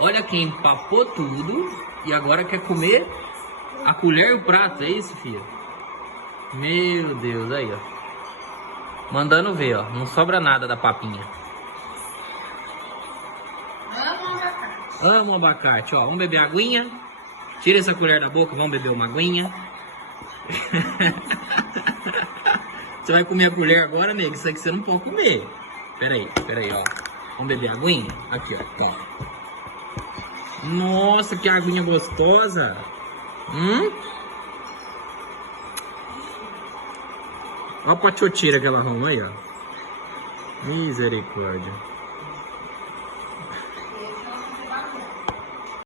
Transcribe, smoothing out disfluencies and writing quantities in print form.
Olha quem empapou tudo e agora quer comer a colher e o prato, é isso, filha? Meu Deus, aí, ó. Mandando ver, ó. Não sobra nada da papinha. Amo abacate. Amo abacate, ó. Vamos beber aguinha. Tira essa colher da boca, vamos beber uma aguinha. Você vai comer a colher agora, nego? Isso aqui você não pode comer. Pera aí, ó. Vamos beber aguinha? Aqui, ó. Nossa, que aguinha gostosa. Olha a pachoteira que ela arrumou aí, ó. Misericórdia.